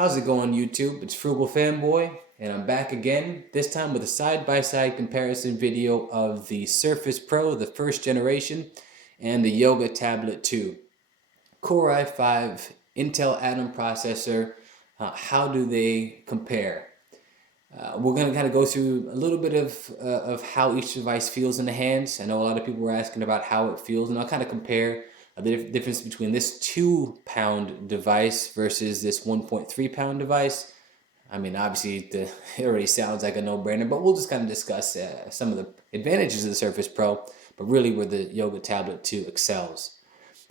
How's it going, YouTube? It's Frugal Fanboi, and I'm back again, this time with a side-by-side comparison video of the Surface Pro, the first generation, and the Yoga Tablet 2. Core i5, Intel Atom processor, how do they compare? We're going to kind of go through a little bit of how each device feels in the hands. I know a lot of people were asking about how it feels, and I'll kind of compare the difference between this 2-pound device versus this 1.3-pound device. I mean, obviously, it already sounds like a no-brainer, but we'll just kind of discuss some of the advantages of the Surface Pro, but really where the Yoga Tablet 2 excels.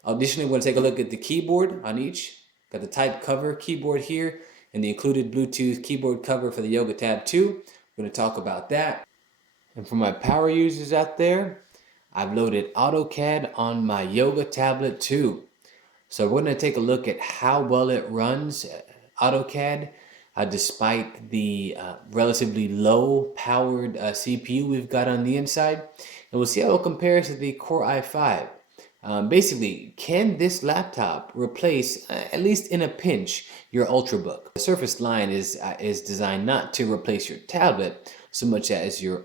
Additionally, we're going to take a look at the keyboard on each. Got the type cover keyboard here and the included Bluetooth keyboard cover for the Yoga Tab 2. We're going to talk about that. And for my power users out there, I've loaded AutoCAD on my Yoga Tablet 2. So we're going to take a look at how well it runs AutoCAD despite the relatively low powered CPU we've got on the inside. And we'll see how it compares to the Core i5. Basically, can this laptop replace, at least in a pinch, your Ultrabook? The Surface line is designed not to replace your tablet so much as your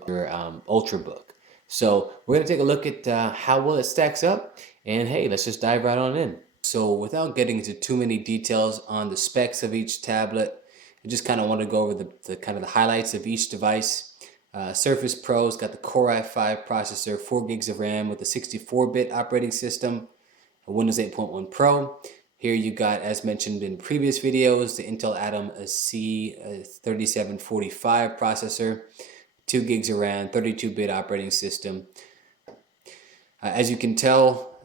Ultrabook. So we're going to take a look at how well it stacks up, and hey, let's just dive right on in. So without getting into too many details on the specs of each tablet, I just kind of want to go over the kind of the highlights of each device. Surface Pro's got the Core i5 processor, 4 gigs of RAM with a 64-bit operating system, a Windows 8.1 Pro. Here you got, as mentioned in previous videos, the Intel Atom C3745 processor, 2 gigs of RAM, 32-bit operating system. As you can tell,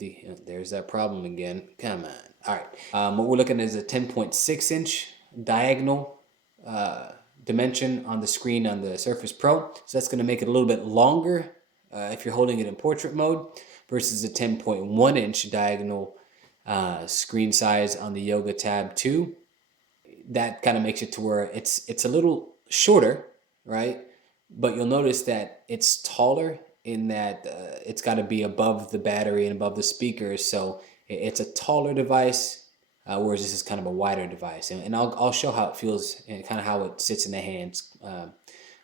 there's that problem again. Come on. All right. What we're looking at is a 10.6-inch diagonal dimension on the screen on the Surface Pro. So that's going to make it a little bit longer if you're holding it in portrait mode versus a 10.1-inch diagonal screen size on the Yoga Tab 2. That kind of makes it to where it's a little shorter, right? But you'll notice that it's taller in that it's got to be above the battery and above the speakers. So it's a taller device. Whereas this is kind of a wider device, and I'll show how it feels and kind of how it sits in the hands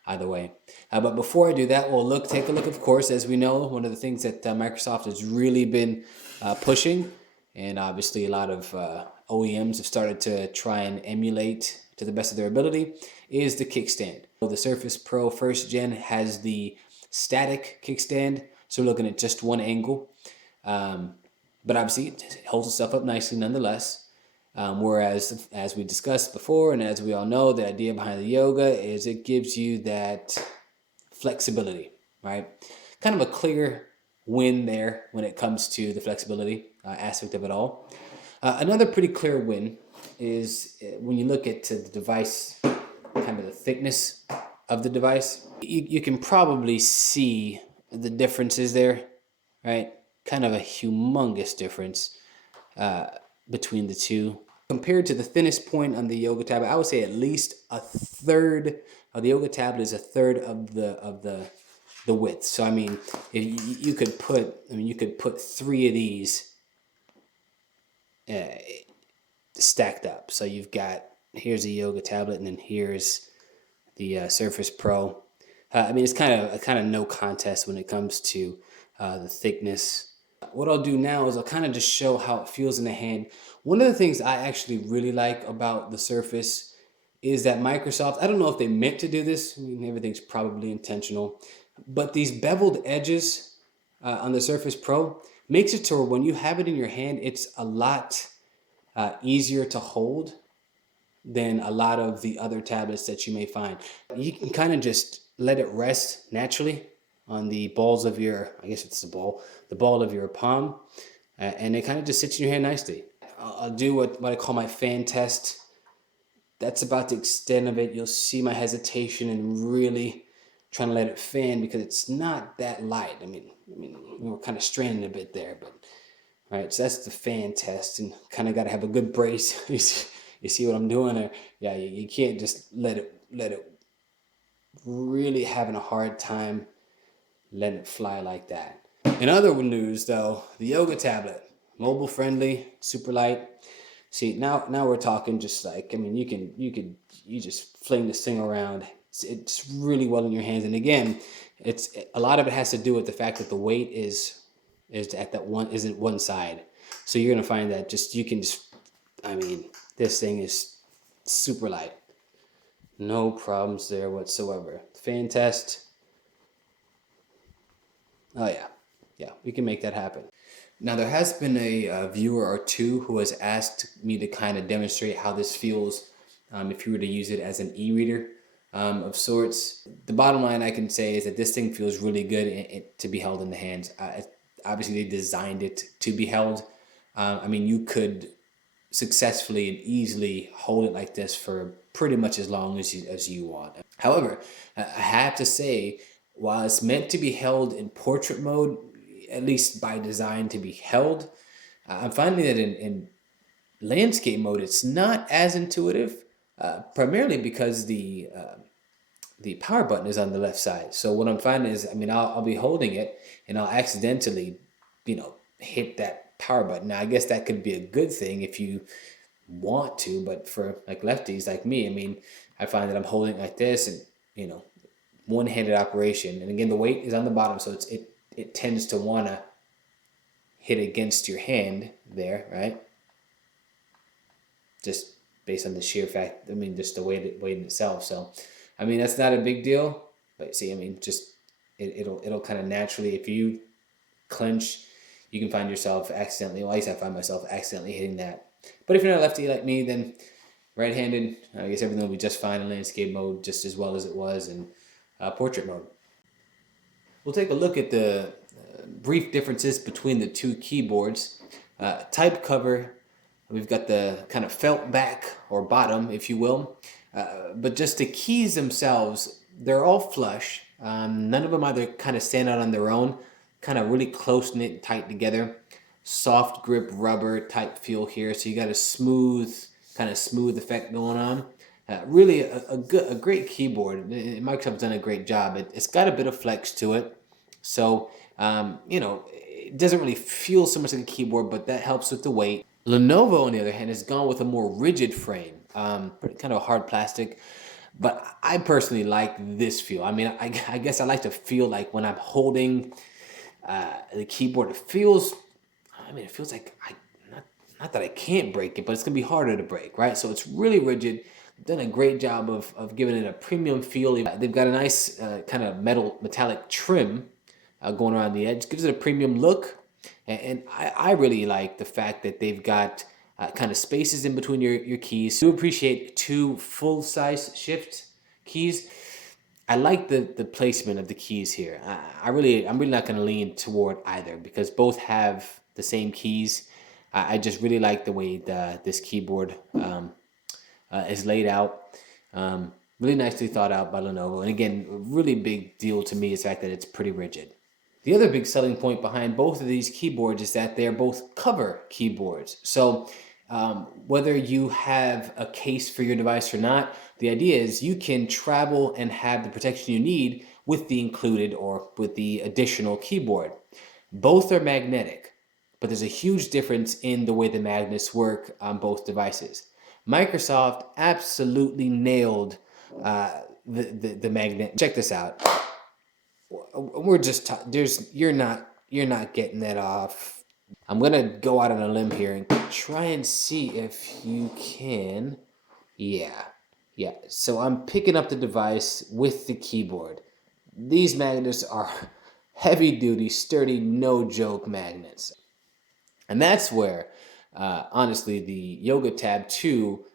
either way. But before I do that, we'll take a look. Of course, as we know, one of the things that Microsoft has really been pushing, and obviously a lot of OEMs have started to try and emulate to the best of their ability, is the kickstand. So the Surface Pro first gen has the static kickstand, so we're looking at just one angle, but obviously it holds itself up nicely nonetheless. Whereas, as we discussed before, and as we all know, the idea behind the yoga is it gives you that flexibility, right? Kind of a clear win there when it comes to the flexibility aspect of it all. Another pretty clear win is when you look at the device, kind of the thickness of the device. You can probably see the differences there, right? Kind of a humongous difference between the two. Compared to the thinnest point on the Yoga Tablet, I would say at least a third of the Yoga Tablet is a third of the width. So I mean, if you could put 3 of these stacked up. So you've got, here's a Yoga Tablet, and then here's the Surface Pro. I mean, it's kind of no contest when it comes to the thickness. What I'll do now is I'll kind of just show how it feels in the hand. One of the things I actually really like about the Surface is that Microsoft, I don't know if they meant to do this, I mean, everything's probably intentional, but these beveled edges on the Surface Pro makes it to where when you have it in your hand, it's a lot easier to hold than a lot of the other tablets that you may find. You can kind of just let it rest naturally on the balls of your, I guess it's the ball of your palm, and it kind of just sits in your hand nicely. I'll do what I call my fan test. That's about the extent of it. You'll see my hesitation and really trying to let it fan because it's not that light. I mean, we were kind of straining a bit there, but all right. So that's the fan test, and kind of got to have a good brace. You see what I'm doing there? Yeah, you can't just let it really having a hard time letting it fly like that. In other news, though, the Yoga Tablet, mobile friendly, super light. See, now we're talking. Just like, I mean, you just fling this thing around. It's really well in your hands. And again, it's a lot of it has to do with the fact that the weight is at one side. So you're gonna find that just you can just, I mean, this thing is super light. No problems there whatsoever. Fan test. Oh yeah, yeah, we can make that happen. Now there has been a viewer or two who has asked me to kind of demonstrate how this feels if you were to use it as an e-reader of sorts. The bottom line I can say is that this thing feels really good to be held in the hands. Obviously they designed it to be held. I mean, you could successfully and easily hold it like this for pretty much as long as you want. However, I have to say, while it's meant to be held in portrait mode, at least by design to be held, I'm finding that in landscape mode, it's not as intuitive, primarily because the power button is on the left side. So what I'm finding is, I mean, I'll be holding it and I'll accidentally, hit that power button. Now, I guess that could be a good thing if you want to, but for like lefties like me, I mean, I find that I'm holding it like this and, one-handed operation. And again, the weight is on the bottom, so it tends to want to hit against your hand there, right? Just based on the sheer fact, I mean, just the weight in itself. So, I mean, that's not a big deal. But see, I mean, just it'll kind of naturally, if you clench, you can find yourself accidentally. Well, at least I find myself accidentally hitting that. But if you're not a lefty like me, then right-handed, I guess everything will be just fine in landscape mode, just as well as it was in portrait mode. We'll take a look at the brief differences between the two keyboards. Type cover, we've got the kind of felt back or bottom, if you will. But just the keys themselves, they're all flush. None of them either kind of stand out on their own, kind of really close-knit and tight together. Soft grip rubber type feel here, so you got a kind of smooth effect going on. Really a great keyboard. Microsoft's done a great job. It's got a bit of flex to it, so it doesn't really feel so much like a keyboard, but that helps with the weight. Lenovo, on the other hand, has gone with a more rigid frame, kind of hard plastic. But I personally like this feel. I mean, I guess I like to feel like when I'm holding the keyboard, it feels like not that I can't break it, but it's gonna be harder to break, right? So it's really rigid. Done a great job of giving it a premium feel. They've got a nice kind of metallic trim going around the edge. Gives it a premium look. And I really like the fact that they've got kind of spaces in between your keys. I do appreciate two full-size shift keys. I like the placement of the keys here. I'm really not going to lean toward either because both have the same keys. I just really like the way this keyboard is laid out. Really nicely thought out by Lenovo. And again, a really big deal to me is the fact that it's pretty rigid. The other big selling point behind both of these keyboards is that they're both cover keyboards. So whether you have a case for your device or not, the idea is you can travel and have the protection you need with the included or with the additional keyboard. Both are magnetic, but there's a huge difference in the way the magnets work on both devices. Microsoft absolutely nailed the magnet. Check this out. We're just you're not getting that off. I'm gonna go out on a limb here and try and see if you can. Yeah. So I'm picking up the device with the keyboard. These magnets are heavy duty, sturdy, no joke magnets. And that's where, honestly, the Yoga Tab 2,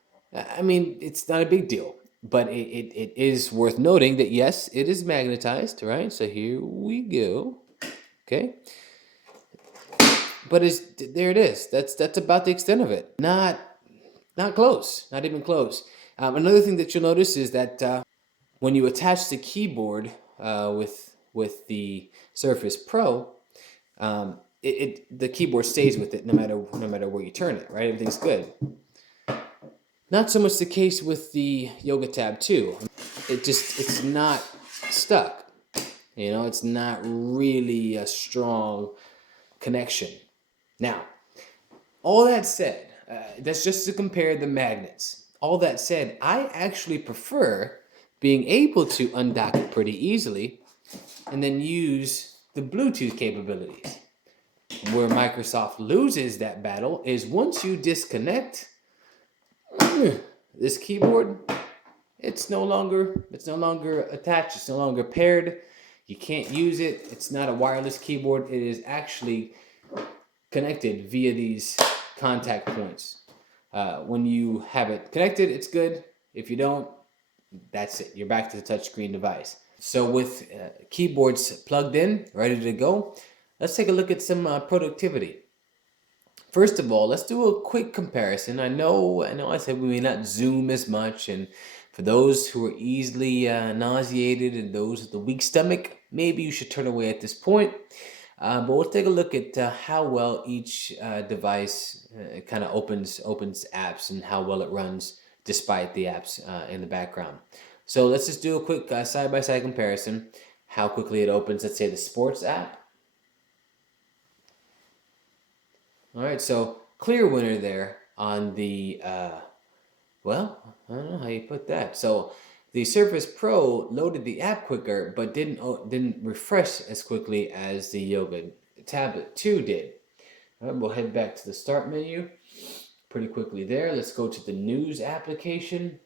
I mean, it's not a big deal. But it is worth noting that, yes, it is magnetized, right? So here we go. Okay. But there it is. That's about the extent of it. Not close. Not even close. Another thing that you'll notice is that when you attach the keyboard with the Surface Pro, the keyboard stays with it no matter where you turn it, right? Everything's good. Not so much the case with the Yoga Tab 2. It's not stuck. It's not really a strong connection. Now, all that said, That's just to compare the magnets. All that said, I actually prefer being able to undock it pretty easily and then use the Bluetooth capabilities. Where Microsoft loses that battle is once you disconnect this keyboard, it's no longer attached, it's no longer paired. You can't use it. It's not a wireless keyboard. It is actually connected via these contact points. When you have it connected, it's good. If you don't, that's it. You're back to the touchscreen device. So with keyboards plugged in, ready to go, let's take a look at some productivity. First of all, let's do a quick comparison. I know I said we may not zoom as much, and for those who are easily nauseated and those with a weak stomach, maybe you should turn away at this point. But we'll take a look at how well each device kind of opens apps and how well it runs despite the apps in the background. So let's just do a quick side-by-side comparison. How quickly it opens, let's say the sports app. All right, so clear winner there on the, well, I don't know how you put that. So the Surface Pro loaded the app quicker, but didn't refresh as quickly as the Yoga Tablet 2 did. All right, we'll head back to the Start menu pretty quickly there. Let's go to the News application.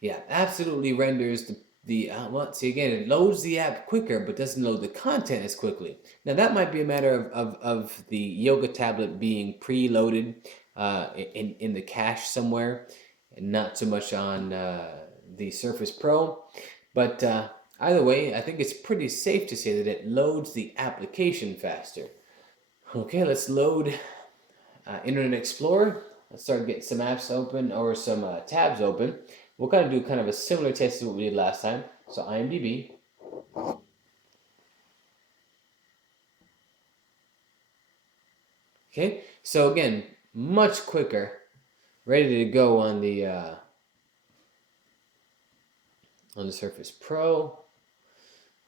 Yeah, absolutely renders well, see again, it loads the app quicker, but doesn't load the content as quickly. Now that might be a matter of the Yoga Tablet being preloaded in the cache somewhere, and not so much on the Surface Pro. But either way, I think it's pretty safe to say that it loads the application faster. Okay, let's load Internet Explorer. Let's start getting some apps open or some tabs open. We'll kind of do a similar test to what we did last time. So IMDb. Okay, so again, much quicker, ready to go on the Surface Pro.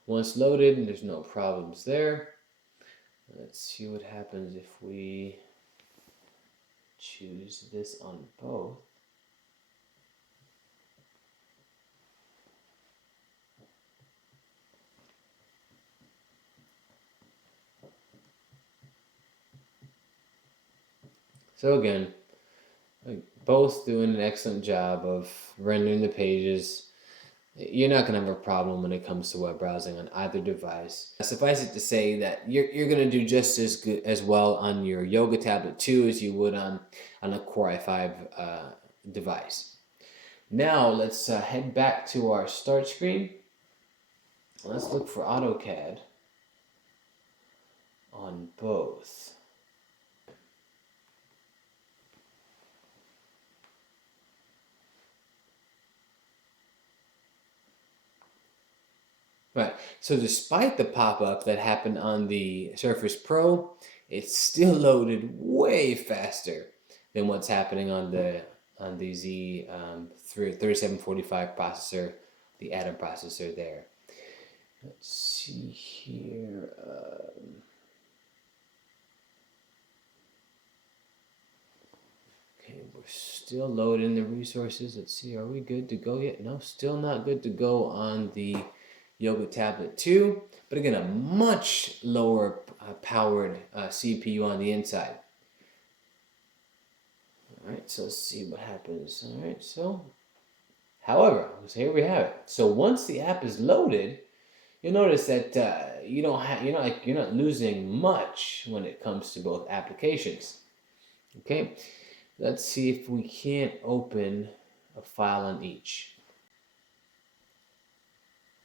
Once loaded, there's no problems there. Let's see what happens if we choose this on both. So again, both doing an excellent job of rendering the pages. You're not going to have a problem when it comes to web browsing on either device. Suffice it to say that you're going to do just as good as well on your Yoga Tablet 2 as you would on a Core i5 device. Now let's head back to our start screen. Let's look for AutoCAD on both. Right, so despite the pop-up that happened on the Surface Pro, it's still loaded way faster than what's happening on the Z 3745 processor, the Atom processor there. Let's see here. Okay, we're still loading the resources. Let's see, are we good to go yet? No, still not good to go on the Yoga Tablet 2, but again, a much lower powered CPU on the inside. All right, so let's see what happens. All right, so, however, so here we have it. So once the app is loaded, you'll notice that you're not losing much when it comes to both applications. Okay, let's see if we can't open a file on each.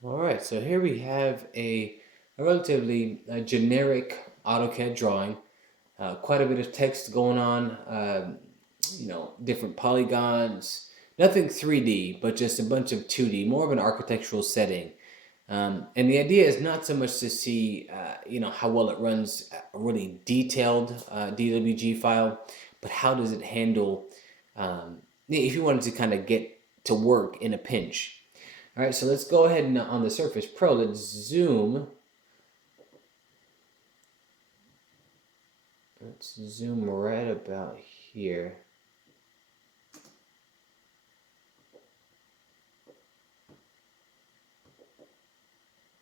All right, so here we have a relatively generic AutoCAD drawing. Quite a bit of text going on, different polygons. Nothing 3D, but just a bunch of 2D, more of an architectural setting. And the idea is not so much to see, how well it runs a really detailed DWG file, but how does it handle, if you wanted to kind of get to work in a pinch. All right, so let's go ahead and on the Surface Pro, let's zoom. Let's zoom right about here.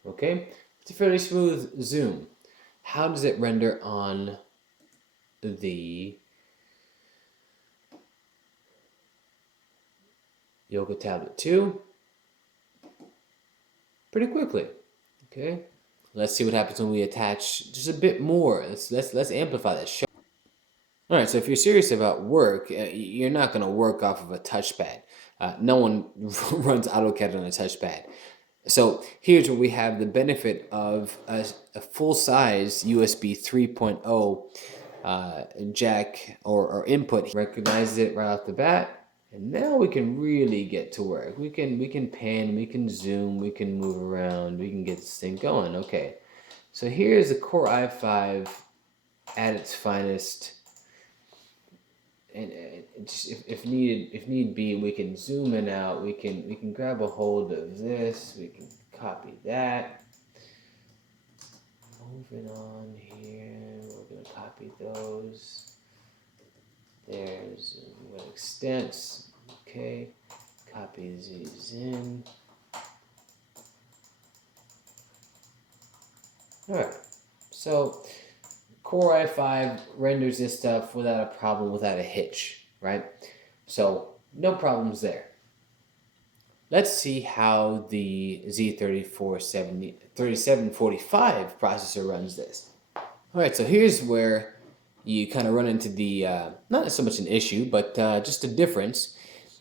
Okay, it's a fairly smooth zoom. How does it render on the Yoga Tablet 2? Pretty quickly. Okay, let's see what happens when we attach just a bit more. Let's amplify that. All right, so if you're serious about work, you're not going to work off of a touchpad. No one runs AutoCAD on a touchpad. So here's where we have the benefit of a full-size USB 3.0 jack or input. Recognize it right off the bat, and now we can really get to work. We can pan, we can zoom, we can move around, we can get this thing going. Okay, so here's the Core i5 at its finest. And just if need be, we can zoom in out. We can grab a hold of this. We can copy that. Moving on here, we're gonna copy those. There's what extents. Okay, copy these in. All right, so Core i5 renders this stuff without a problem, without a hitch, right? So no problems there. Let's see how the Z3745 processor runs this. All right, so here's where you kind of run into the, not so much an issue, but just a difference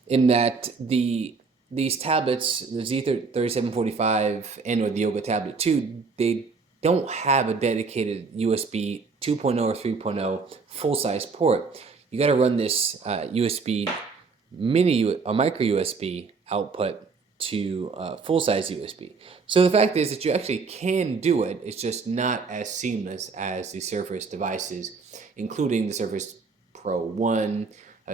in that these tablets, the Z3745 and or the Yoga Tablet 2, they don't have a dedicated USB 2.0 or 3.0 full-size port. You got to run this USB a micro USB output to full-size USB. So the fact is that you actually can do it. It's just not as seamless as the Surface devices, including the Surface Pro 1,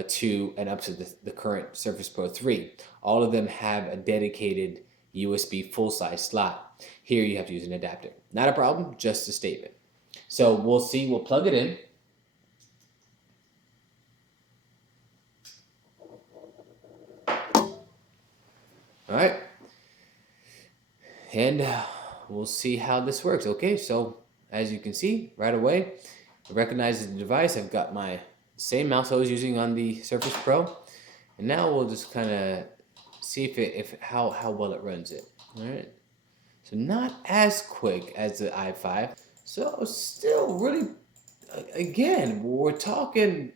2, and up to the current Surface Pro 3. All of them have a dedicated USB full-size slot. Here you have to use an adapter. Not a problem, just a statement. So we'll see, we'll plug it in. All right. And we'll see how this works. Okay, so as you can see right away, it recognizes the device. I've got my same mouse I was using on the Surface Pro. And now we'll just kind of see how well it runs it. All right. So not as quick as the i5. So still really, again, we're talking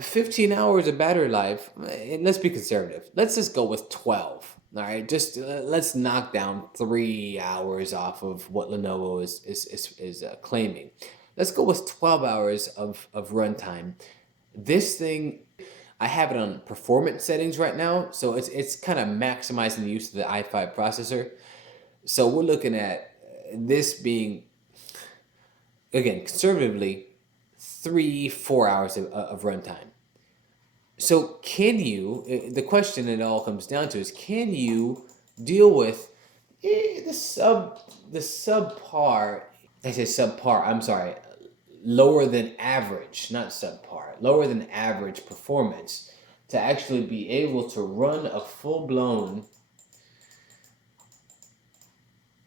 15 hours of battery life. And let's be conservative. Let's just go with 12. All right, just let's knock down 3 hours off of what Lenovo is claiming. Let's go with 12 hours of runtime. This thing, I have it on performance settings right now, so it's kind of maximizing the use of the i5 processor. So we're looking at this being, again, conservatively, 3-4 hours of runtime. So can you, the question it all comes down to is, can you deal with the subpar, I say subpar, I'm sorry, lower than average, not subpar, lower than average performance to actually be able to run a full-blown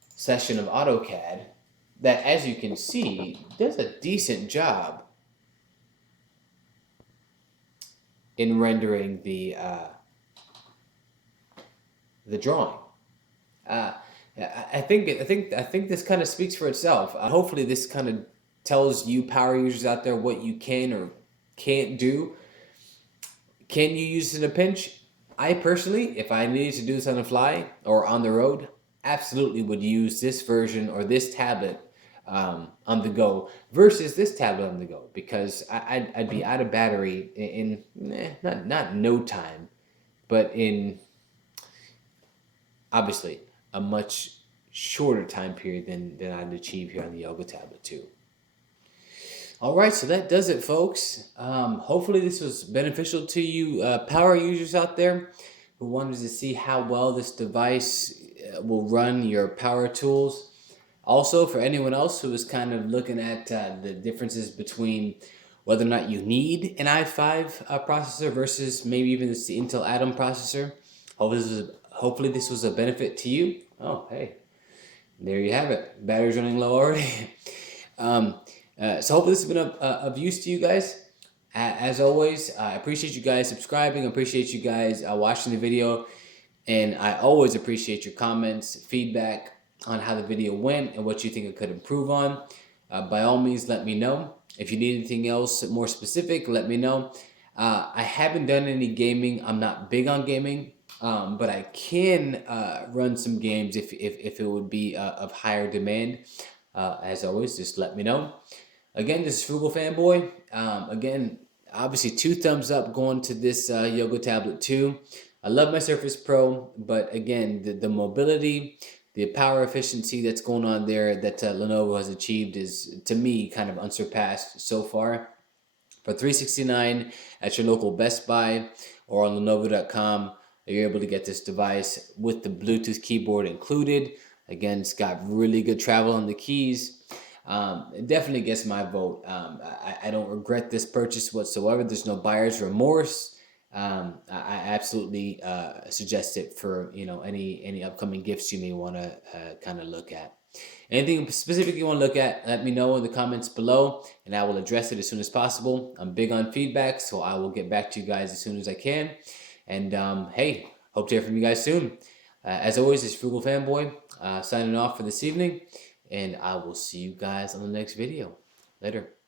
session of AutoCAD that, as you can see, does a decent job in rendering the drawing. I think this kind of speaks for itself. Hopefully, this kind of tells you power users out there what you can or can't do. Can you use it in a pinch? I personally, if I needed to do this on the fly or on the road, absolutely would use this version or this tablet on the go versus this tablet on the go, because I'd be out of battery in not no time, but in obviously a much shorter time period than I'd achieve here on the Yoga Tablet 2. All right, so that does it, folks. Hopefully this was beneficial to you power users out there who wanted to see how well this device will run your power tools. Also, for anyone else who is kind of looking at the differences between whether or not you need an i5 processor versus maybe even the Intel Atom processor, hopefully this was a benefit to you. Oh, hey, there you have it. Battery's running low already. um, so hopefully this has been of use to you guys. As always, I appreciate you guys subscribing. I appreciate you guys watching the video. And I always appreciate your comments, feedback on how the video went and what you think I could improve on. By all means, let me know. If you need anything else more specific, let me know. I haven't done any gaming. I'm not big on gaming, but I can run some games if it would be of higher demand. As always, just let me know. Again, this is Frugal Fanboy. Again, obviously 2 thumbs up going to this Yoga Tablet 2. I love my Surface Pro, but again, the mobility, the power efficiency that's going on there that Lenovo has achieved is, to me, kind of unsurpassed so far. For $369 at your local Best Buy or on Lenovo.com, you're able to get this device with the Bluetooth keyboard included. Again, it's got really good travel on the keys. It definitely gets my vote. I don't regret this purchase whatsoever. There's no buyer's remorse. I absolutely suggest it for any upcoming gifts you may want to kind of look at. Anything specific you want to look at, let me know in the comments below, and I will address it as soon as possible. I'm big on feedback, so I will get back to you guys as soon as I can. And hey, hope to hear from you guys soon. As always, it's Frugal Fanboy signing off for this evening, and I will see you guys on the next video. Later.